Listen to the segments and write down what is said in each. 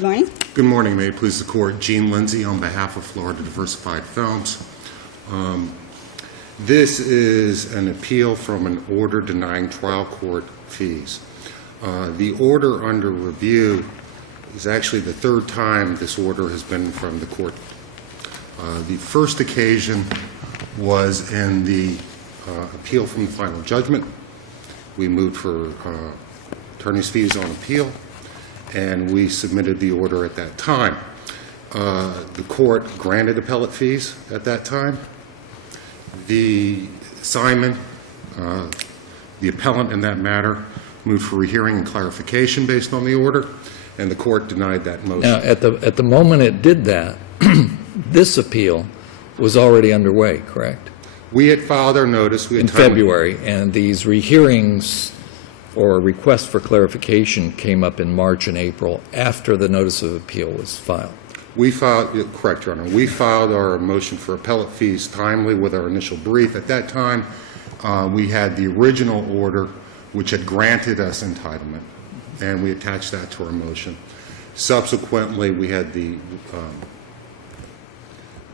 Good morning. Good morning. May it please the Court. Gene Lindsay on behalf of Florida Diversified Films. This is an appeal from an order denying trial court fees. The order under review is actually the third time this order has been from the court. The first occasion was in the appeal from the final judgment. We moved for attorney's fees on appeal, and we submitted the order at that time. The court granted appellate fees at that time. Simon, the appellant in that matter, moved for rehearing and clarification based on the order, and the court denied that motion. Now, at the moment it did that, this appeal was already underway, correct? We had filed our notice. In February, and these rehearings or requests for clarification came up in March and April after the notice of appeal was filed. We filed, correct, Your Honor, we filed our motion for appellate fees timely with our initial brief. At that time, we had the original order which had granted us entitlement, and we attached that to our motion. Subsequently, we had the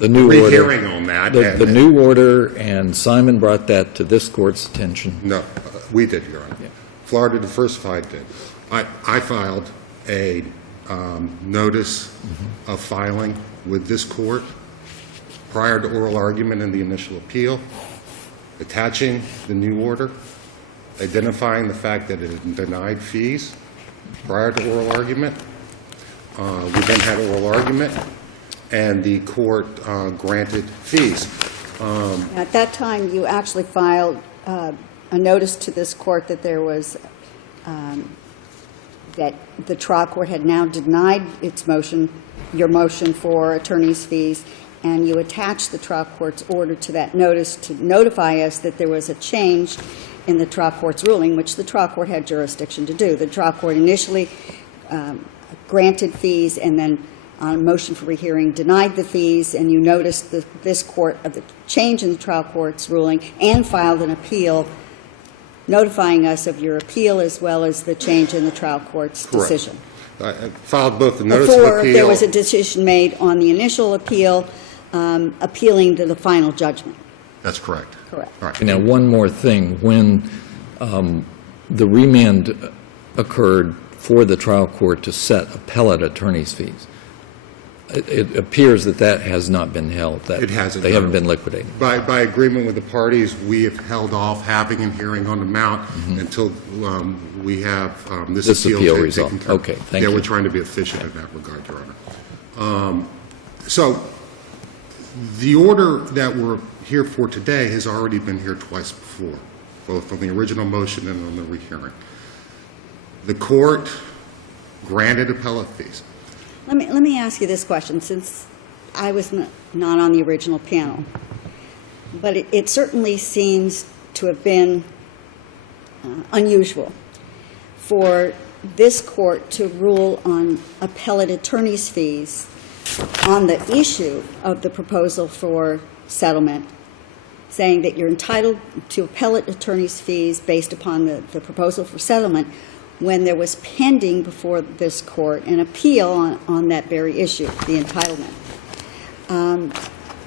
new rehearing order, on that. the new order, and Simon brought that to this court's attention. No, we did, Your Honor. Yeah. Florida Diversified did. I filed a notice of filing with this court prior to oral argument in the initial appeal, attaching the new order, identifying the fact that it had denied fees prior to oral argument. We then had oral argument, and the court granted fees. At that time, you actually filed a notice to this court that there was, that the trial court had now denied its motion, your motion for attorney's fees, and you attached the trial court's order to that notice to notify us that there was a change in the trial court's ruling, which the trial court had jurisdiction to do. The trial court initially granted fees, and then on a motion for rehearing denied the fees, and you noticed this court of the change in the trial court's ruling and filed an appeal notifying us of your appeal as well as the change in the trial court's decision. I filed both the notice of Before appeal. there was a decision made on the initial appeal, appealing to the final judgment. That's correct. Correct. All right. Now, one more thing. When the remand occurred for the trial court to set appellate attorney's fees, it appears that that has not been held. That It hasn't. They haven't been liquidated. By agreement with the parties, we have held off having a hearing on the amount until we have this appeal resolved. taken care of. Okay, thank you. Yeah, we're trying to be efficient in that regard, Your Honor. So the order that we're here for today has already been here twice before, both on the original motion and on the rehearing. The court granted appellate fees. Let me ask you this question, since I was not on the original panel, but it certainly seems to have been unusual for this court to rule on appellate attorney's fees on the issue of the proposal for settlement, saying that you're entitled to appellate attorney's fees based upon the proposal for settlement, when there was pending before this court an appeal on that very issue, the entitlement.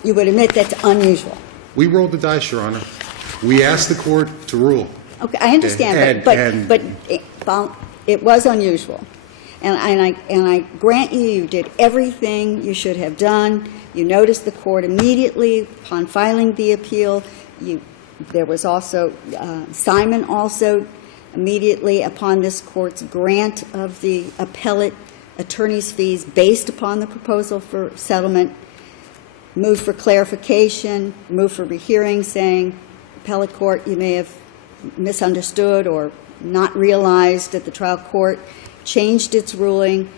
You would admit that's unusual. We rolled the dice, Your Honor. We asked the court to rule. Okay, I understand, but it was unusual. And I grant you did everything you should have done. You noticed the court immediately upon filing the appeal. There was also, Simon also immediately upon this court's grant of the appellate attorney's fees based upon the proposal for settlement, moved for clarification, moved for rehearing, saying, appellate court, you may have misunderstood or not realized that the trial court changed its ruling,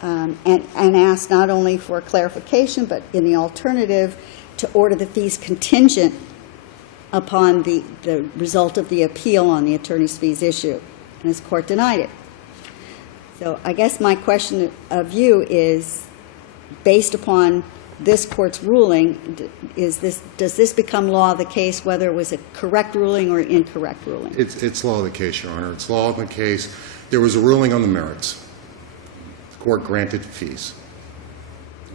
and asked not only for clarification, but in the alternative to order the fees contingent upon the result of the appeal on the attorney's fees issue, and this court denied it. So I guess my question of you is, based upon this court's ruling, does this become law of the case, whether it was a correct ruling or incorrect ruling? It's law of the case, Your Honor. It's law of the case. There was a ruling on the merits. The court granted fees.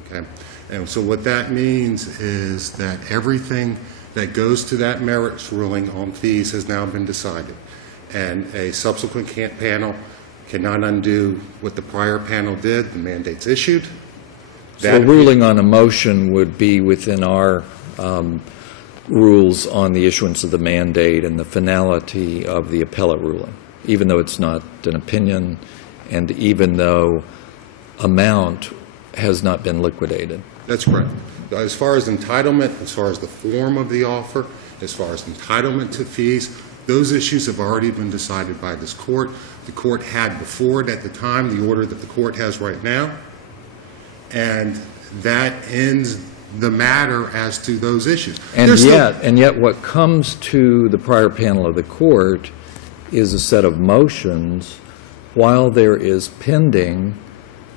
Okay? And so what that means is that everything that goes to that merits ruling on fees has now been decided. And a subsequent panel cannot undo what the prior panel did. The mandate's issued. So ruling on a motion would be within our rules on the issuance of the mandate and the finality of the appellate ruling, even though it's not an opinion and even though amount has not been liquidated. That's correct. As far as entitlement, as far as the form of the offer, as far as entitlement to fees, those issues have already been decided by this court. The court had before it at the time the order that the court has right now, and that ends the matter as to those issues. And yet what comes to the prior panel of the court is a set of motions while there is pending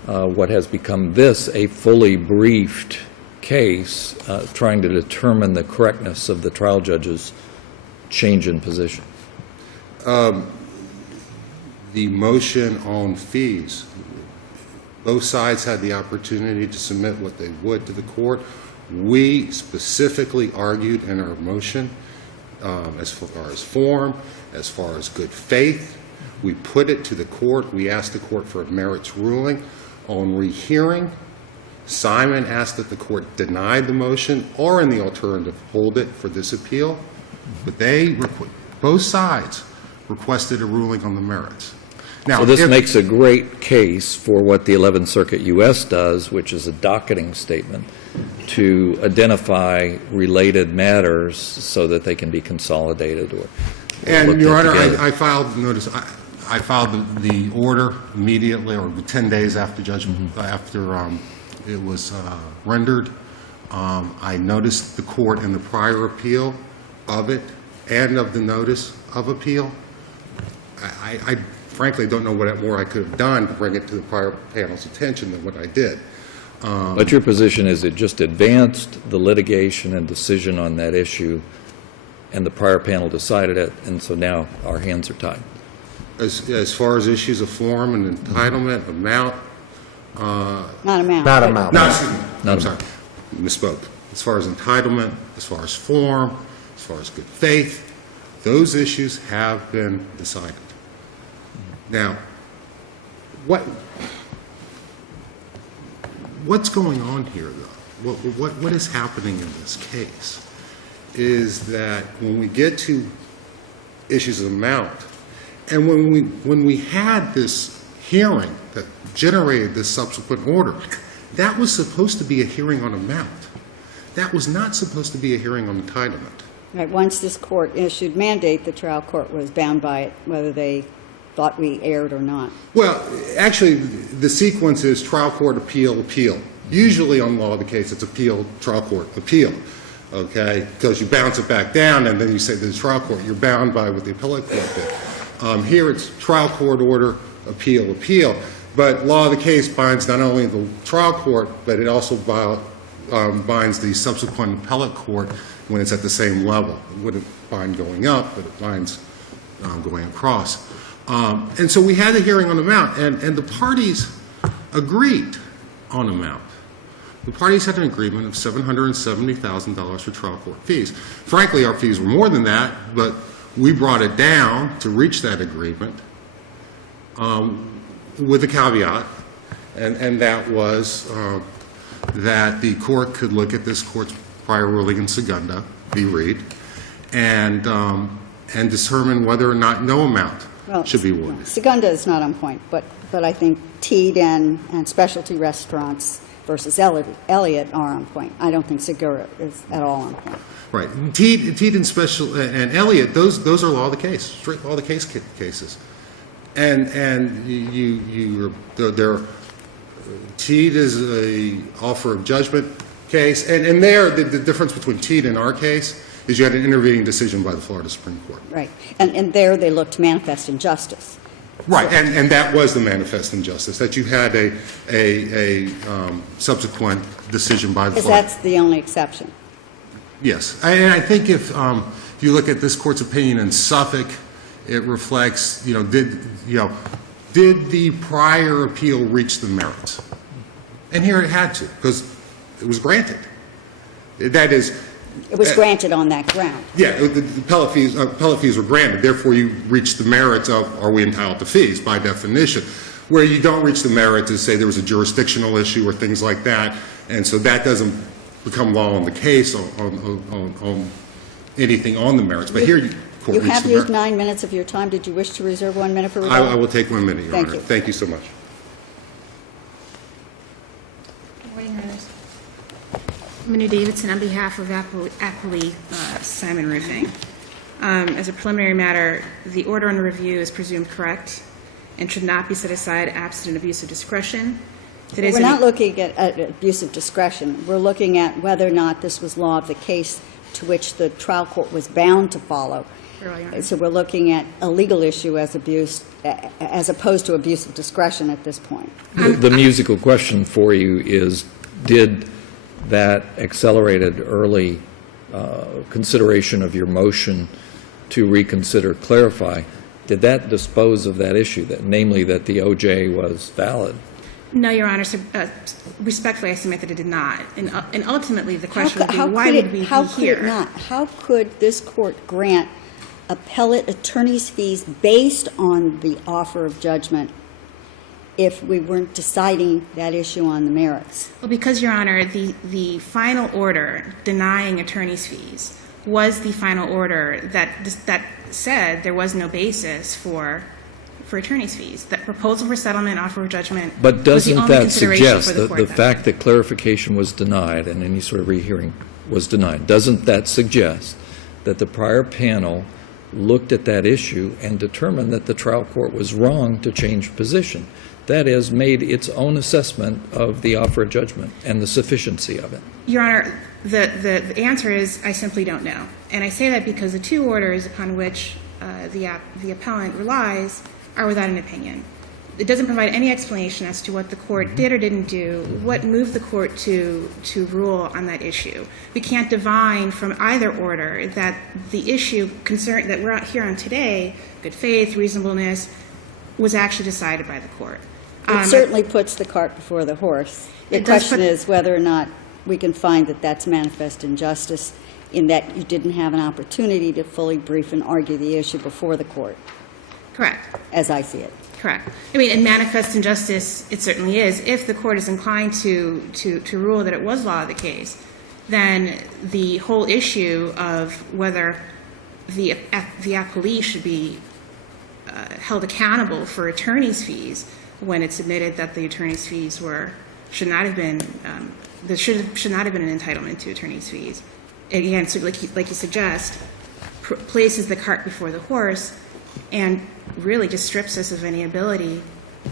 what has become this, a fully briefed case, trying to determine the correctness of the trial judge's change in position. The motion on fees, both sides had the opportunity to submit what they would to the court. We specifically argued in our motion as far as form, as far as good faith. We put it to the court. We asked the court for a merits ruling. On rehearing, Simon asked that the court deny the motion or, in the alternative, hold it for this appeal. But both sides requested a ruling on the merits. Now, so this makes a great case for what the 11th Circuit U.S. does, which is a docketing statement to identify related matters so that they can be consolidated or and, Your Honor, together. I filed notice. I filed the order immediately, or 10 days after judgment, after it was rendered. I noticed the court in the prior appeal of it and of the notice of appeal. I frankly don't know what more I could have done to bring it to the prior panel's attention than what I did. But your position is it just advanced the litigation and decision on that issue, and the prior panel decided it, and so now our hands are tied. As far as issues of form and entitlement, amount. Not amount. Not amount. No, excuse me. Not I'm sorry. Misspoke. As far as entitlement, as far as form, as far as good faith, those issues have been decided. Now, what's going on here, though? What is happening in this case is that when we get to issues of amount, and when we had this hearing that generated this subsequent order, that was supposed to be a hearing on amount. That was not supposed to be a hearing on entitlement. Right, once this court issued mandate, the trial court was bound by it, whether they thought we erred or not. Well, actually, the sequence is trial court, appeal, appeal. Usually on law of the case, it's appeal, trial court, appeal, okay? Because you bounce it back down, and then you say to the trial court, you're bound by what the appellate court did. Here it's trial court order, appeal, appeal. But law of the case binds not only the trial court, but it also binds the subsequent appellate court when it's at the same level. It wouldn't bind going up, but it binds going across. And so we had a hearing on amount, and the parties agreed on amount. The parties had an agreement of $770,000 for trial court fees. Frankly, our fees were more than that, but we brought it down to reach that agreement with a caveat, and that was that the court could look at this court's prior ruling in Segunda, v. Reed, and determine whether or not no amount should be awarded. Segunda is not on point, but I think Teed and specialty restaurants versus Elliott are on point. I don't think Segura is at all on point. Right. Teed and and Elliott, those are law of the case, straight law of the case cases. And Teed is a offer of judgment case, and there the difference between Teed and our case is you had an intervening decision by the Florida Supreme Court. Right. And there they looked to manifest injustice. Right, and that was the manifest injustice, that you had a subsequent decision by the Because Florida. that's the only exception. Yes, and I think if you look at this court's opinion in Suffolk, it reflects, did the prior appeal reach the merits? And here it had to, because it was granted. That is... It was granted on that ground. Yeah, the appellate fees were granted. Therefore, you reach the merits of, are we entitled to fees, by definition. Where you don't reach the merits is, say, there was a jurisdictional issue or things like that, and so that doesn't become law on the case on anything on the merits. But here, you court You reached have the used merits. 9 minutes of your time. Did you wish to reserve 1 minute for rebuttal? I will take 1 minute, Your Thank Honor. you. Thank you so much. Good morning, Your Honors. Manu Davidson on behalf of appellee Simon Roofing. As a preliminary matter, the order on review is presumed correct and should not be set aside absent an abuse of discretion. We're not looking at abuse of discretion. We're looking at whether or not this was law of the case to which the trial court was bound to follow. Very well, Your Honor. So we're looking at a legal issue as abuse, as opposed to abuse of discretion at this point. The musical question for you is, did that accelerated early consideration of your motion to reconsider, clarify, did that dispose of that issue, that namely that the OJ was valid? No, Your Honor. Respectfully, I submit that it did not. And ultimately, the question would be, why would we be How could here? it not? How could this court grant appellate attorney's fees based on the offer of judgment if we weren't deciding that issue on the merits? Well, because, Your Honor, the final order denying attorney's fees was the final order that said there was no basis for attorney's fees. That proposal for settlement, offer of judgment But was the doesn't only that consideration suggest for the that court the then. fact that clarification was denied and any sort of rehearing was denied, doesn't that suggest that the prior panel looked at that issue and determined that the trial court was wrong to change position? That is, made its own assessment of the offer of judgment and the sufficiency of it. Your Honor, the answer is I simply don't know. And I say that because the two orders upon which the appellant relies are without an opinion. It doesn't provide any explanation as to what the court did or didn't do, what moved the court to rule on that issue. We can't divine from either order that the issue concerned that we're out here on today, good faith, reasonableness, was actually decided by the court. It certainly puts the cart before the horse. The It does question is whether or not we can find that that's manifest injustice in that you didn't have an opportunity to fully brief and argue the issue before the court, Correct. as I see it. Correct. I mean, in manifest injustice, it certainly is. If the court is inclined to rule that it was law of the case, then the whole issue of whether the appellee should be held accountable for attorney's fees when it's admitted that the attorney's fees should not have been there should not have been an entitlement to attorney's fees. Again, so like you suggest, places the cart before the horse and really just strips us of any ability.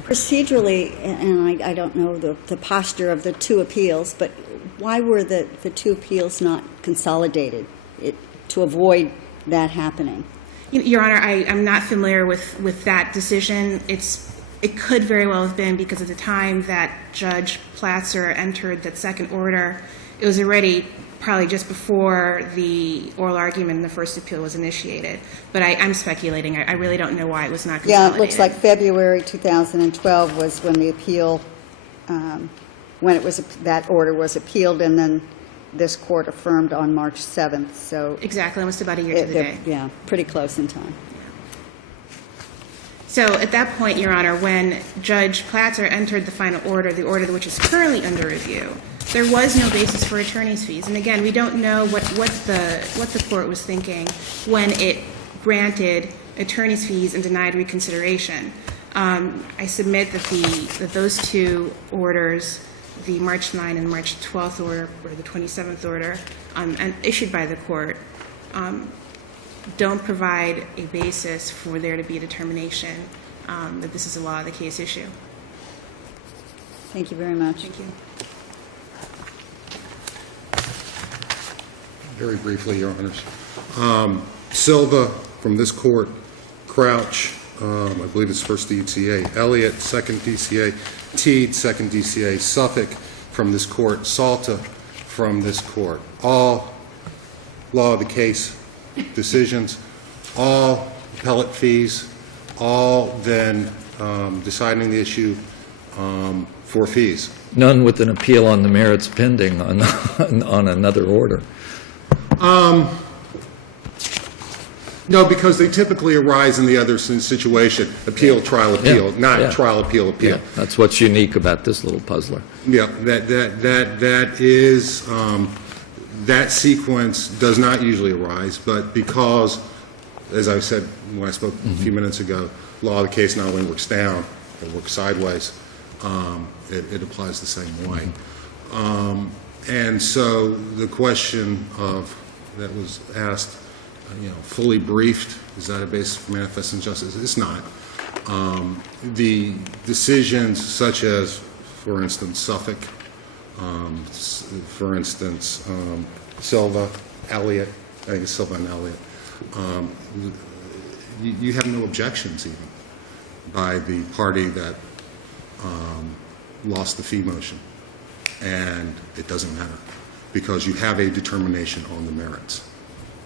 Procedurally, and I don't know the posture of the two appeals, but why were the two appeals not consolidated to avoid that happening? Your Honor, I'm not familiar with that decision. It could very well have been because at the time that Judge Platzer entered that second order, it was already probably just before the oral argument in the first appeal was initiated. But I'm speculating. I really don't know why it was not consolidated. Yeah, it looks like February 2012 was when the appeal, that order was appealed, and then this court affirmed on March 7th. So Exactly, almost about a year to the day. Yeah, pretty close in time. So at that point, Your Honor, when Judge Platzer entered the final order, the order which is currently under review, there was no basis for attorney's fees. And again, we don't know what the court was thinking when it granted attorney's fees and denied reconsideration. I submit that those two orders, the March 9 and March 12th order, or the 27th order, and issued by the court, don't provide a basis for there to be a determination that this is a law of the case issue. Thank you very much. Thank you. Very briefly, Your Honors. Silva from this court, Crouch, I believe it's first DCA, Elliott, second DCA, Teed, second DCA, Suffolk from this court, Salta from this court. All law of the case decisions, all appellate fees, all then deciding the issue for fees. None with an appeal on the merits pending on, on another order. No, because they typically arise in the other situation, appeal, trial, appeal, Yeah, not yeah. trial, appeal, appeal. Yeah, that's what's unique about this little puzzler. Yeah, that is, that sequence does not usually arise, but because, as I said when I spoke a few minutes ago, law of the case not only works down, it works sideways, it applies the same way. And so the question that was asked, fully briefed, is that a basis for manifest injustice? It's not. The decisions such as, for instance, Suffolk, for instance, Silva, Elliott, I think it's Silva and Elliott, you have no objections even by the party that lost the fee motion. And it doesn't matter because you have a determination on the merits.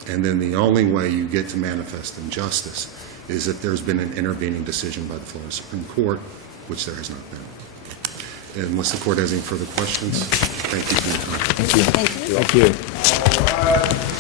And then the only way you get to manifest injustice is if there's been an intervening decision by the Florida Supreme Court, which there has not been. Unless the court has any further questions, thank you for your time. Thank you. Thank you. Thank you.